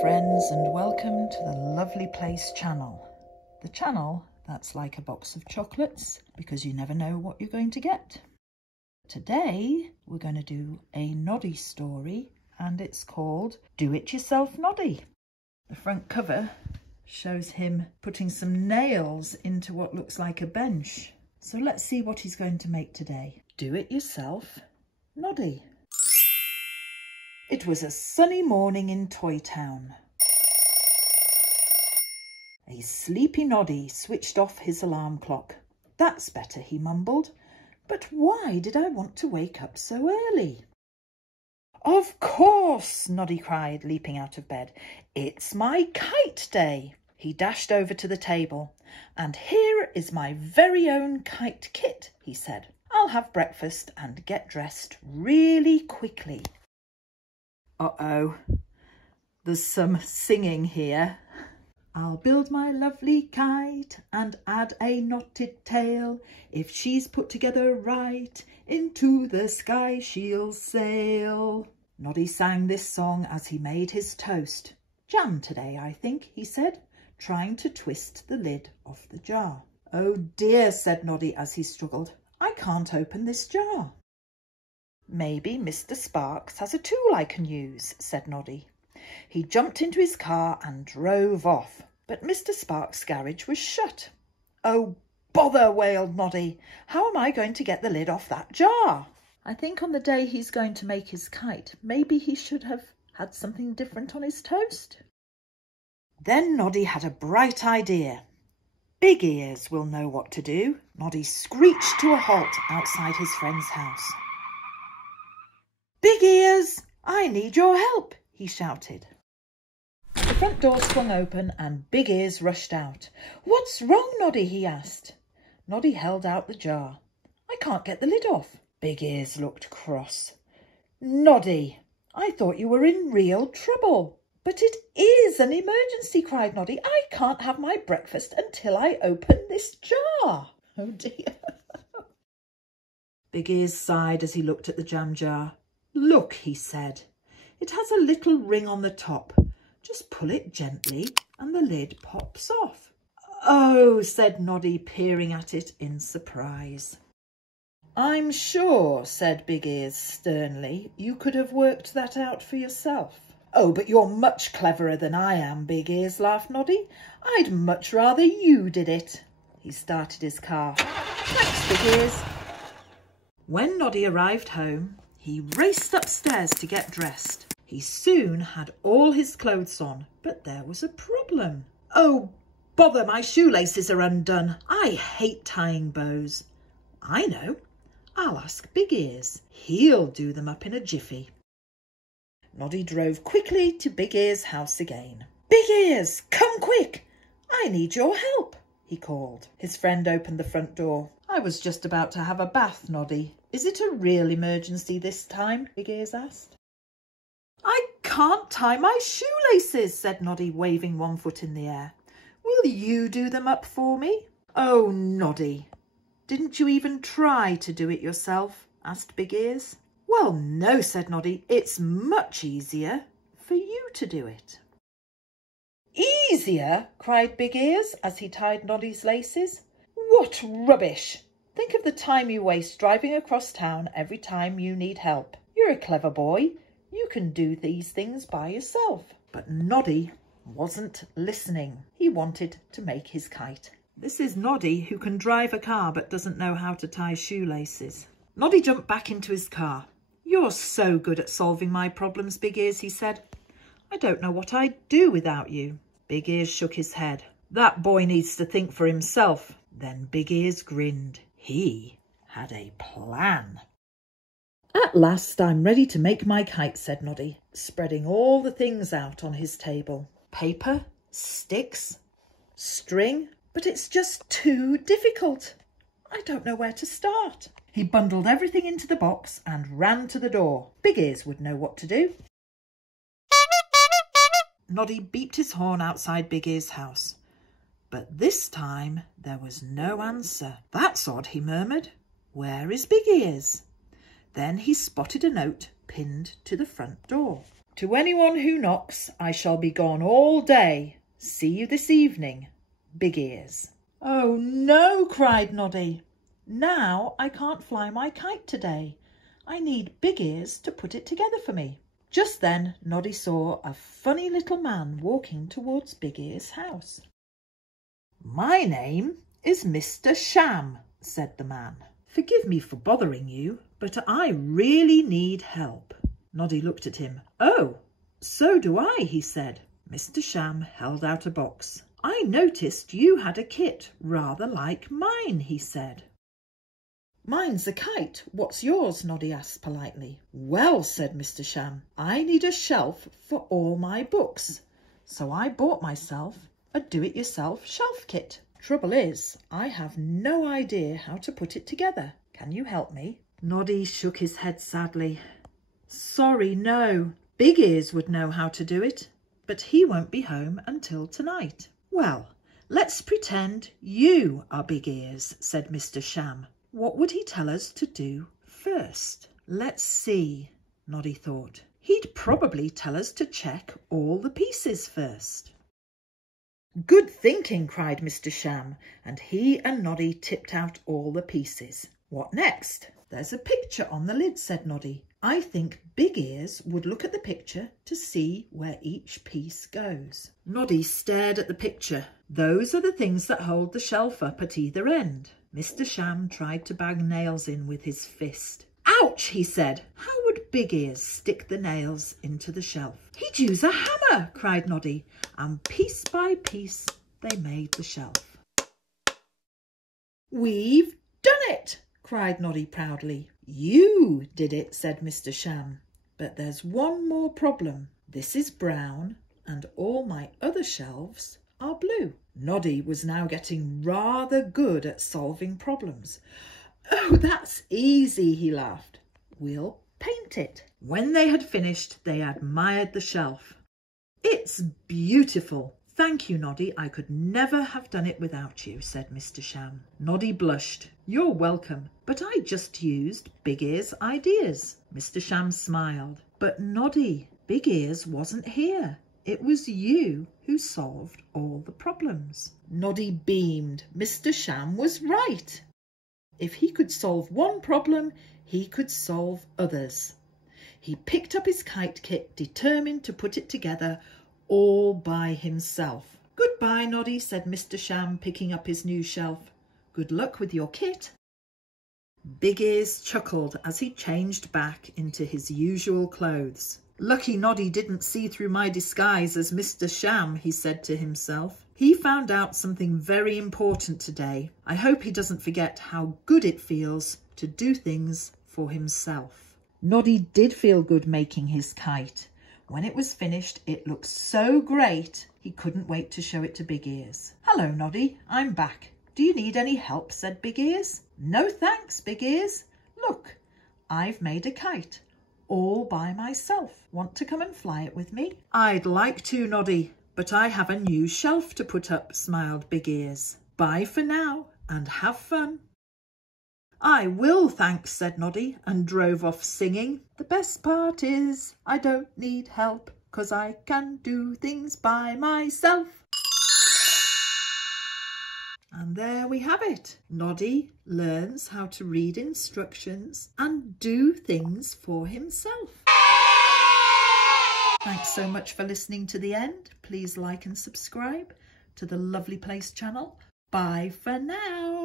friends, and welcome to the Lovely Place channel. The channel that's like a box of chocolates because you never know what you're going to get. Today we're going to do a Noddy story and it's called Do It Yourself Noddy. The front cover shows him putting some nails into what looks like a bench. So let's see what he's going to make today. Do It Yourself Noddy. It was a sunny morning in Toy Town. A sleepy Noddy switched off his alarm clock. That's better, he mumbled. But why did I want to wake up so early? Of course, Noddy cried, leaping out of bed. It's my kite day. He dashed over to the table. And here is my very own kite kit, he said. I'll have breakfast and get dressed really quickly. Uh-oh, there's some singing here. I'll build my lovely kite and add a knotted tail. If she's put together right, into the sky she'll sail. Noddy sang this song as he made his toast. Jam today, I think, he said, trying to twist the lid off the jar. Oh dear, said Noddy as he struggled. I can't open this jar. Maybe Mr. Sparks has a tool I can use, said Noddy. He jumped into his car and drove off, but Mr. Sparks' garage was shut. Oh, bother, wailed Noddy. How am I going to get the lid off that jar? I think on the day he's going to make his kite, maybe he should have had something different on his toast. Then Noddy had a bright idea. Big Ears will know what to do. Noddy screeched to a halt outside his friend's house. Big Ears, I need your help, he shouted. The front door swung open and Big Ears rushed out. What's wrong, Noddy? He asked. Noddy held out the jar. I can't get the lid off. Big Ears looked cross. Noddy, I thought you were in real trouble. But it is an emergency, cried Noddy. I can't have my breakfast until I open this jar. Oh dear. Big Ears sighed as he looked at the jam jar. Look, he said, it has a little ring on the top. Just pull it gently and the lid pops off. Oh, said Noddy, peering at it in surprise. I'm sure, said Big Ears sternly, you could have worked that out for yourself. Oh, but you're much cleverer than I am, Big Ears, laughed Noddy. I'd much rather you did it. He started his car. Thanks, Big Ears. When Noddy arrived home, he raced upstairs to get dressed. He soon had all his clothes on, but there was a problem. Oh, bother, my shoelaces are undone. I hate tying bows. I know. I'll ask Big Ears. He'll do them up in a jiffy. Noddy drove quickly to Big Ears' house again. Big Ears, come quick. I need your help, he called. His friend opened the front door. I was just about to have a bath, Noddy. Is it a real emergency this time? Big Ears asked. I can't tie my shoelaces, said Noddy, waving one foot in the air. Will you do them up for me? Oh, Noddy, didn't you even try to do it yourself? Asked Big Ears. Well, no, said Noddy. It's much easier for you to do it. Easier? Cried Big Ears as he tied Noddy's laces. What rubbish! Think of the time you waste driving across town every time you need help. You're a clever boy. You can do these things by yourself. But Noddy wasn't listening. He wanted to make his kite. This is Noddy, who can drive a car but doesn't know how to tie shoelaces. Noddy jumped back into his car. You're so good at solving my problems, Big Ears, he said. I don't know what I'd do without you. Big Ears shook his head. That boy needs to think for himself. Then Big Ears grinned. He had a plan. At last I'm ready to make my kite, said Noddy, spreading all the things out on his table. Paper, sticks, string, but it's just too difficult. I don't know where to start. He bundled everything into the box and ran to the door. Big Ears would know what to do. Noddy beeped his horn outside Big Ears' house. But this time there was no answer. That's odd, he murmured. Where is Big Ears? Then he spotted a note pinned to the front door. To anyone who knocks, I shall be gone all day. See you this evening, Big Ears. Oh no, cried Noddy. Now I can't fly my kite today. I need Big Ears to put it together for me. Just then Noddy saw a funny little man walking towards Big Ears' house. My name is Mr. Sham, said the man. Forgive me for bothering you, but I really need help. Noddy looked at him. Oh, so do I, he said. Mr. Sham held out a box. I noticed you had a kit rather like mine, he said. Mine's a kite. What's yours? Noddy asked politely. Well, said Mr. Sham, I need a shelf for all my books. So I bought myself a do-it-yourself shelf kit. Trouble is, I have no idea how to put it together. Can you help me? Noddy shook his head sadly. Sorry, no. Big Ears would know how to do it, but he won't be home until tonight. Well, let's pretend you are Big Ears, said Mr. Sham. What would he tell us to do first? Let's see, Noddy thought. He'd probably tell us to check all the pieces first. Good thinking, cried Mr. Sham, and he and Noddy tipped out all the pieces. What next? There's a picture on the lid, said Noddy. I think Big Ears would look at the picture to see where each piece goes. Noddy stared at the picture. Those are the things that hold the shelf up at either end. Mr. Sham tried to bang nails in with his fist. Ouch, he said. How would Big Ears stick the nails into the shelf? He'd use a hammer, cried Noddy, and piece by piece they made the shelf. We've done it, cried Noddy proudly. You did it, said Mr. Sham. But there's one more problem. This is brown and all my other shelves are blue. Noddy was now getting rather good at solving problems. Oh, that's easy, he laughed. We'll paint it. When they had finished, they admired the shelf. It's beautiful. Thank you, Noddy. I could never have done it without you, said Mr. Sham. Noddy blushed. You're welcome, but I just used Big Ears' ideas. Mr. Sham smiled. But Noddy, Big Ears wasn't here. It was you who solved all the problems. Noddy beamed. Mr. Sham was right. If he could solve one problem, he could solve others. He picked up his kite kit, determined to put it together all by himself. Goodbye, Noddy, said Mr. Sham, picking up his new shelf. Good luck with your kit. Big Ears chuckled as he changed back into his usual clothes. Lucky Noddy didn't see through my disguise as Mr. Sham, he said to himself. He found out something very important today. I hope he doesn't forget how good it feels to do things for himself. Noddy did feel good making his kite. When it was finished, it looked so great, he couldn't wait to show it to Big Ears. Hello, Noddy, I'm back. Do you need any help? Said Big Ears. No thanks, Big Ears. Look, I've made a kite all by myself. Want to come and fly it with me? I'd like to, Noddy, but I have a new shelf to put up, smiled Big Ears. Bye for now and have fun. I will, thanks, said Noddy, and drove off singing. The best part is I don't need help, 'cause I can do things by myself. And there we have it. Noddy learns how to read instructions and do things for himself. Thanks so much for listening to the end. Please like and subscribe to the Lovely Place channel. Bye for now.